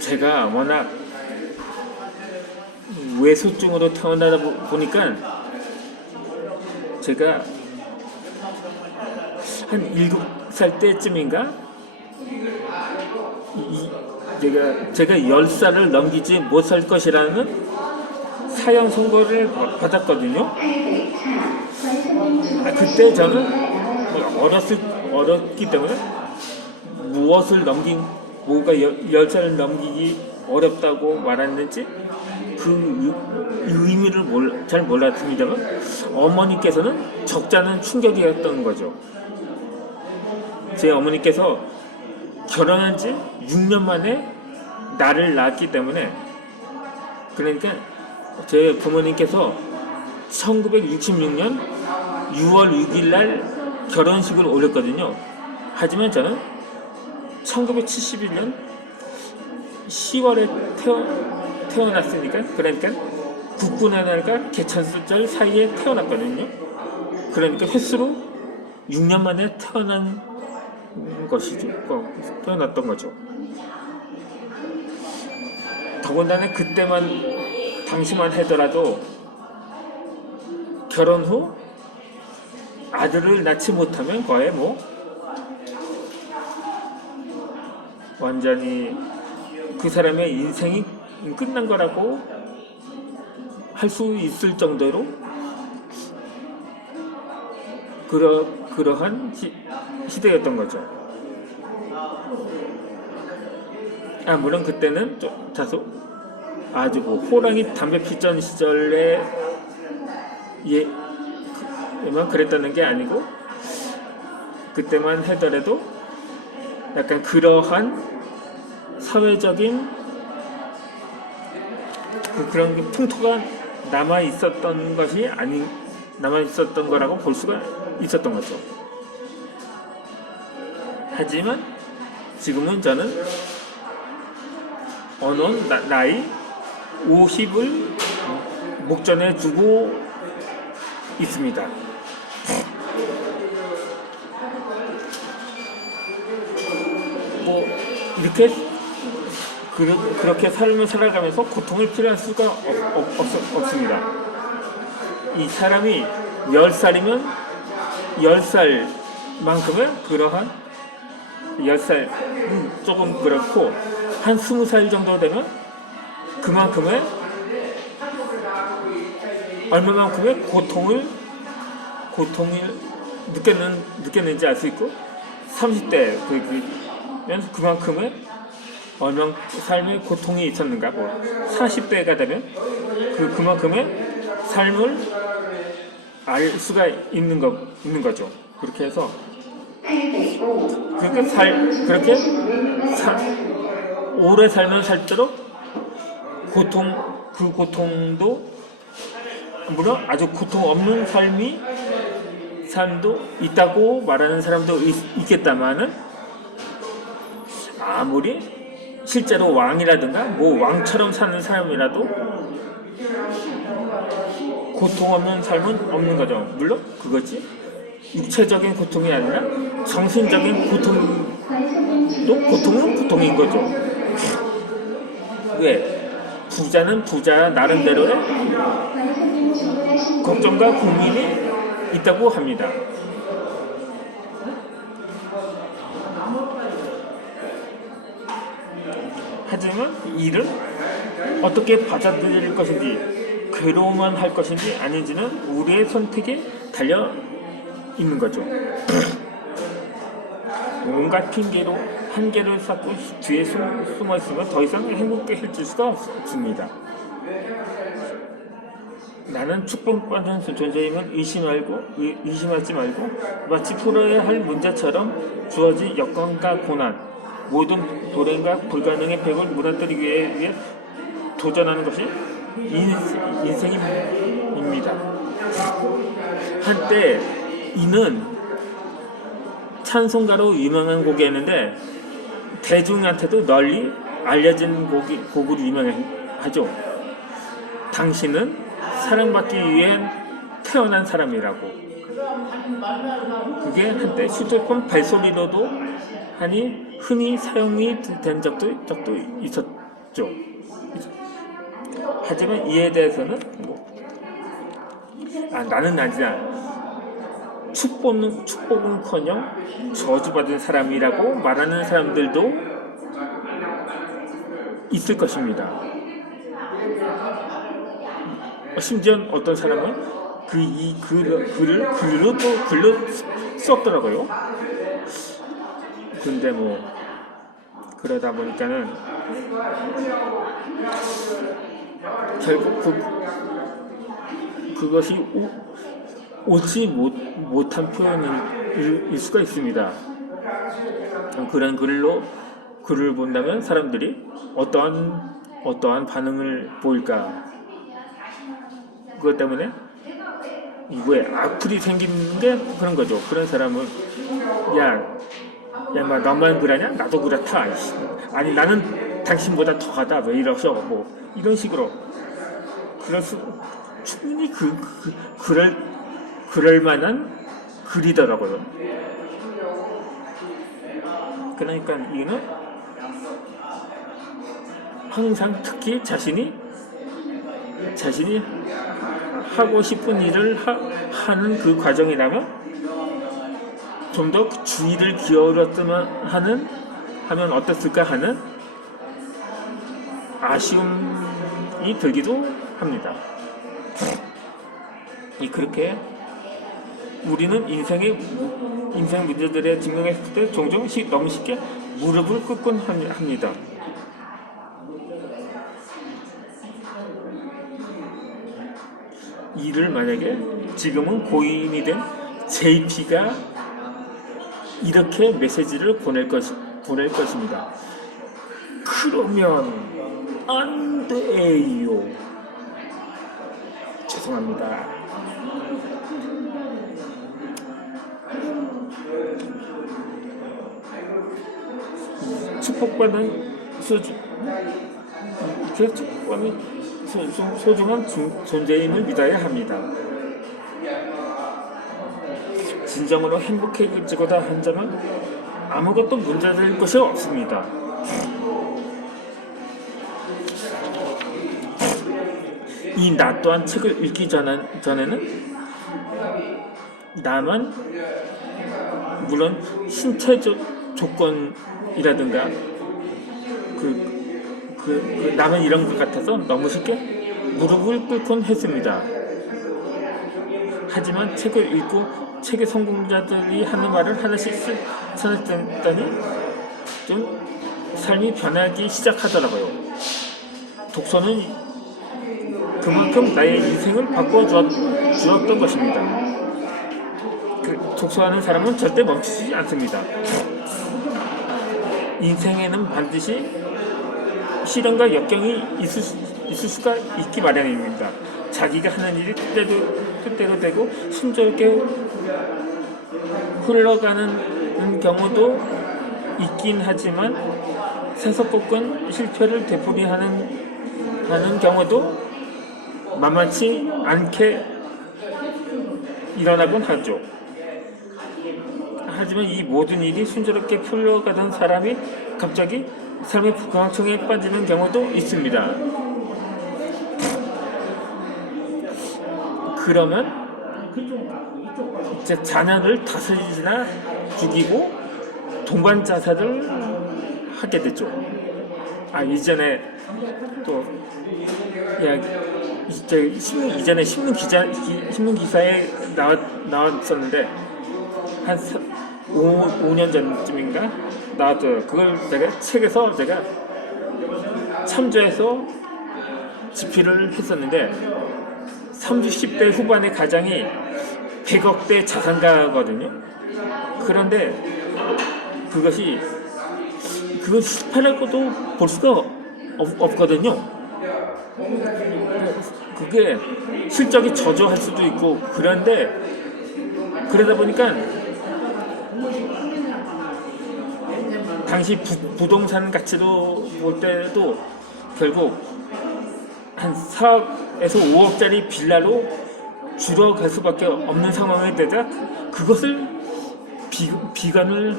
제가 워낙 외소증으로 태어나다 보니까 제가 한 7살 때쯤인가 제가 10살을 넘기지 못할 것이라는 사형 선고를 받았거든요. 그때 저는 어렸기 때문에 무엇을 뭐가 10살을 넘기기 어렵다고 말했는지 그 의미를 잘 몰랐습니다만 어머니께서는 적잖은 충격이었던 거죠. 제 어머니께서 결혼한 지 6년 만에 나를 낳았기 때문에, 그러니까 제 부모님께서 1966년 6월 6일 날 결혼식을 올렸거든요. 하지만 저는 1971년 10월에 태어났으니까, 그러니까 국군의 날과 개천절 사이에 태어났거든요. 그러니까 횟수로 6년 만에 태어났던 거죠. 더군다나 당시만 하더라도 결혼 후 아들을 낳지 못하면 거의 완전히 그 사람의 인생이 끝난 거라고 할 수 있을 정도로 그러한 시대였던 거죠. 물론 그때는 다소 아주 호랑이 담배 피던 시절에 만 그랬다는 게 아니고, 그때만 하더라도 약간 그러한 사회적인 그런 풍토가 남아 있었던 거라고 볼 수가 있었던 거죠. 하지만 지금은 저는 어느 나이 50을 목전에 두고 있습니다. 이렇게 그렇게 삶을 살아가면서 고통을 필요할 수가 없습니다. 이 사람이 10살이면 10살만큼은 그러한 10살 조금 그렇고, 한 20살 정도 되면 그만큼의 얼마만큼의 고통을 느꼈는지 알 수 있고, 30대 그만큼의 얼마나 삶의 고통이 있었는가, 40대가 되면 그만큼의 삶을 알 수가 있는 거죠. 그렇게 해서 그렇게 오래 살면 살도록 그 고통도, 물론 아주 고통 없는 삶도 있다고 말하는 사람도 있겠다마는, 아무리 실제로 왕이라든가 왕처럼 사는 사람이라도 고통 없는 삶은 없는 거죠. 물론 그것이 육체적인 고통이 아니라 정신적인 고통은 고통인 거죠. 왜? 부자는 부자 나름대로의 걱정과 고민이 있다고 합니다. 하지만 이를 어떻게 받아들일 것인지, 괴로워만 할 것인지 아닌지는 우리의 선택에 달려 있는 거죠. 온갖 핑계로 한계를 쌓고 뒤에 숨어 있으면 더 이상 행복해질 수가 없습니다. 나는 축복받은 존재임을 의심하지 말고 마치 풀어야 할 문제처럼 주어진 여건과 고난, 모든 도전과 불가능의 벽을 무너뜨리기 위해 도전하는 것이 인생입니다. 한때 이는 찬송가로 유명한 곡이었는데 대중한테도 널리 알려진 곡으로 유명하죠. 당신은 사랑받기 위해 태어난 사람이라고. 그게 한때 휴대폰 벨소리로도 흔히 사용이 된 적도 하지만 이에 대해서는 나는 아니야. 축복은커녕 저주받은 사람이라고 말하는 사람들도 있을 것입니다. 심지어 어떤 사람은 이 글로 썼더라고요. 근데 그러다 보니까는 결국 그것이 옳지 못한 표현일 수가 있습니다. 그런 글을 본다면 사람들이 어떠한 반응을 보일까? 그것 때문에 이거에 악플이 생기는 게 그런 거죠. 그런 사람은 너만 그러냐? 나도 그렇다. 아니 나는 당신보다 더하다. 왜 이러셔? 이런 식으로 충분히 그럴 만한 글이더라고요. 그러니까 이거는 항상 특히 자신이 하고 싶은 일을 하는 그 과정이라면 좀 더 주의를 기울였으면 하면 어땠을까 하는 아쉬움이 들기도 합니다. 그렇게 우리는 인생 문제들에 직면했을 때 종종 너무 쉽게 무릎을 꿇곤 합니다. 이를 만약에 지금은 고인이 된 JP가 이렇게 메시지를 보낼 것입니다. 그러면 안 돼요. 죄송합니다. 축복받은 소중한 존재임을 믿어야 합니다. 진정으로 행복해지고자 한다면 아무것도 문제될 것이 없습니다. 이 나 또한 책을 읽기 전에는 나만 물론 신체적 조건이라든가 나만 이런 것 같아서 너무 쉽게 무릎을 꿇곤 했습니다. 하지만 책을 읽고 책의 성공자들이 하는 말을 하나씩 찾았더니 좀 삶이 변하기 시작하더라고요. 독서는 그만큼 나의 인생을 바꿔주었던 것입니다. 독서하는 사람은 절대 멈추지 않습니다. 인생에는 반드시 시련과 역경이 있을 수가 있기 마련입니다. 자기가 하는 일이 뜻대로 되고 순조롭게 흘러가는 경우도 있긴 하지만 세석곡은 실패를 되풀이하는 경우도 만만치 않게 일어나곤 하죠. 하지만 이 모든 일이 순조롭게 풀려가던 사람이 갑자기 삶의 불황청에 빠지는 경우도 있습니다. 그러면 이제 자녀를 다스리지나 죽이고 동반 자살을 하게 됐죠. 이전에 또 이전에 신문 기사에 나왔었는데 한 5년 전쯤인가 나왔어요. 그걸 책에서 제가 참조해서 집필을 했었는데 30대 후반의 가장이 100억대 자산가거든요. 그런데 그걸 실패라고도 볼 수가 없거든요. 그게 실적이 저조할 수도 있고 그러다 보니까 당시 부동산 가치로 볼 때도 결국 한 4억에서 5억짜리 빌라로 줄어갈 수밖에 없는 상황에 되자 그것을 비관을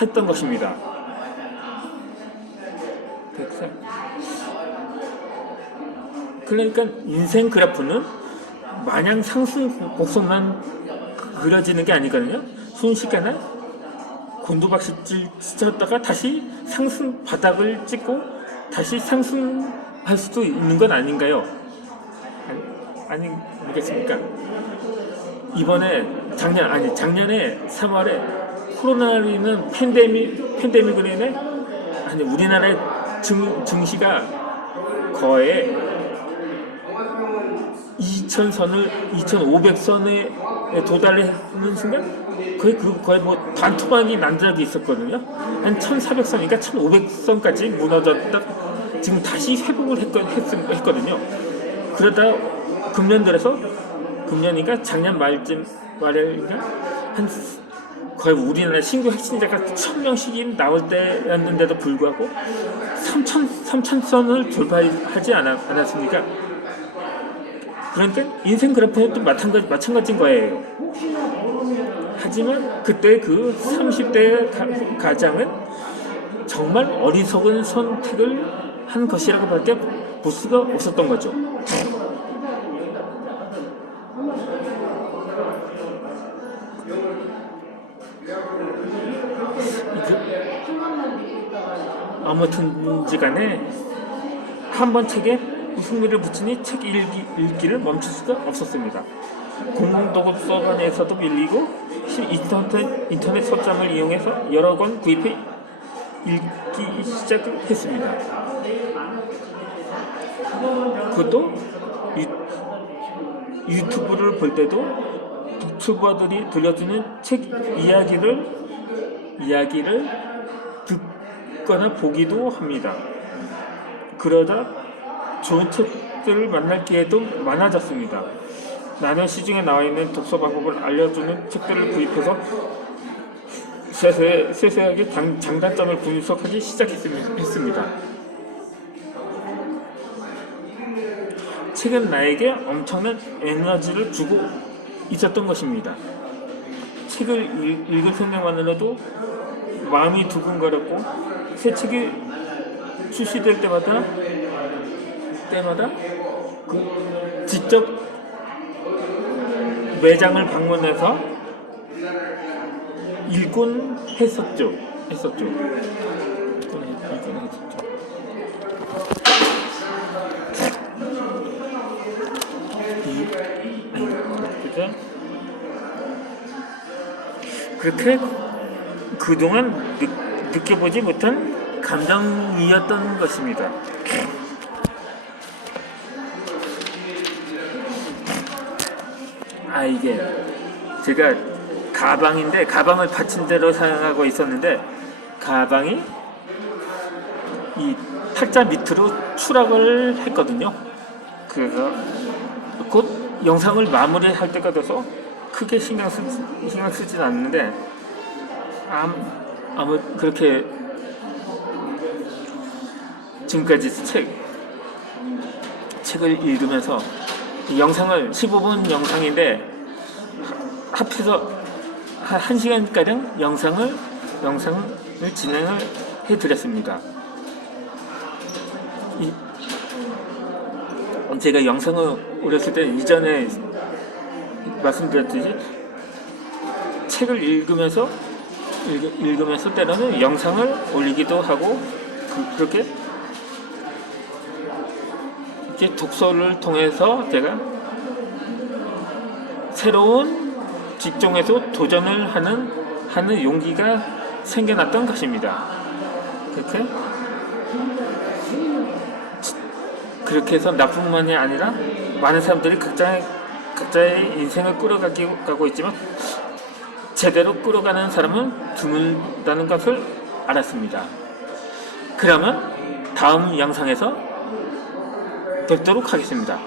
했던 것입니다. 그러니까 인생 그래프는 마냥 상승 곡선만 그려지는 게 아니거든요. 순식간에 곤두박질 치셨다가 다시 상승 바닥을 찍고 다시 상승할 수도 있는 건 아닌가요? 아니겠습니까? 이번에 작년에 3월에 코로나로 팬데믹으로 인해 우리나라의 증시가 거의 2,500선에 도달하는 순간 거의 뭐 반토막이 난 적이 있었거든요. 한 1,400선, 그러니까 1,500선까지 무너졌다. 지금 다시 회복을 했거든요. 그러다 금년이니까 작년 말인가 한 거의 우리나라 신규 확진자가 1,000명씩이 나올 때였는데도 불구하고 3,000선을 돌파하지 않았습니까? 그러니까 인생 그래프는 또 마찬가지인 거예요. 하지만 그때 그 30대 가장은 정말 어리석은 선택을 한 것이라고밖에 볼 수가 없었던 거죠. 아무튼지 간에 한 번 책에 흥미를 붙이니 책 읽기를 멈출 수가 없었습니다. 공공도서관에서도 밀리고 인터넷 서점을 이용해서 여러 권 구입해 읽기 시작을 했습니다. 그것도 유튜브를 볼 때도 유튜버들이 들려주는 책 이야기를 듣거나 보기도 합니다. 그러다 좋은 책들을 만날 기회도 많아졌습니다. 나는 시중에 나와 있는 독서 방법을 알려주는 책들을 구입해서 세세하게 장단점을 분석하기 시작했습니다. 책은 나에게 엄청난 에너지를 주고 있었던 것입니다. 책을 읽을 생각만으로도 마음이 두근거렸고 새 책이 출시될 때마다 직접 매장을 방문해서 읽곤 했었죠. 그렇게 그동안 느껴보지 못한 감정이었던 것입니다. 이게 제가 가방을 받침대로 사용하고 있었는데 가방이 이 탁자 밑으로 추락을 했거든요. 그래서 곧 영상을 마무리할 때가 돼서 크게 신경 쓰진 않는데 아무 그렇게 지금까지 책을 읽으면서 이 영상을 15분 영상인데 합해서 1시간가량 영상을 진행을 해드렸습니다. 제가 영상을 올렸을 때 이전에 말씀드렸듯이 책을 읽으면서 때로는 영상을 올리기도 하고 그렇게 이렇게 독서를 통해서 제가 새로운 직종에서 도전을 하는 용기가 생겨났던 것입니다. 그렇게 해서 나뿐만이 아니라 많은 사람들이 각자의 인생을 끌어가고 있지만 제대로 끌어가는 사람은 드물다는 것을 알았습니다. 그러면 다음 영상에서 뵙도록 하겠습니다.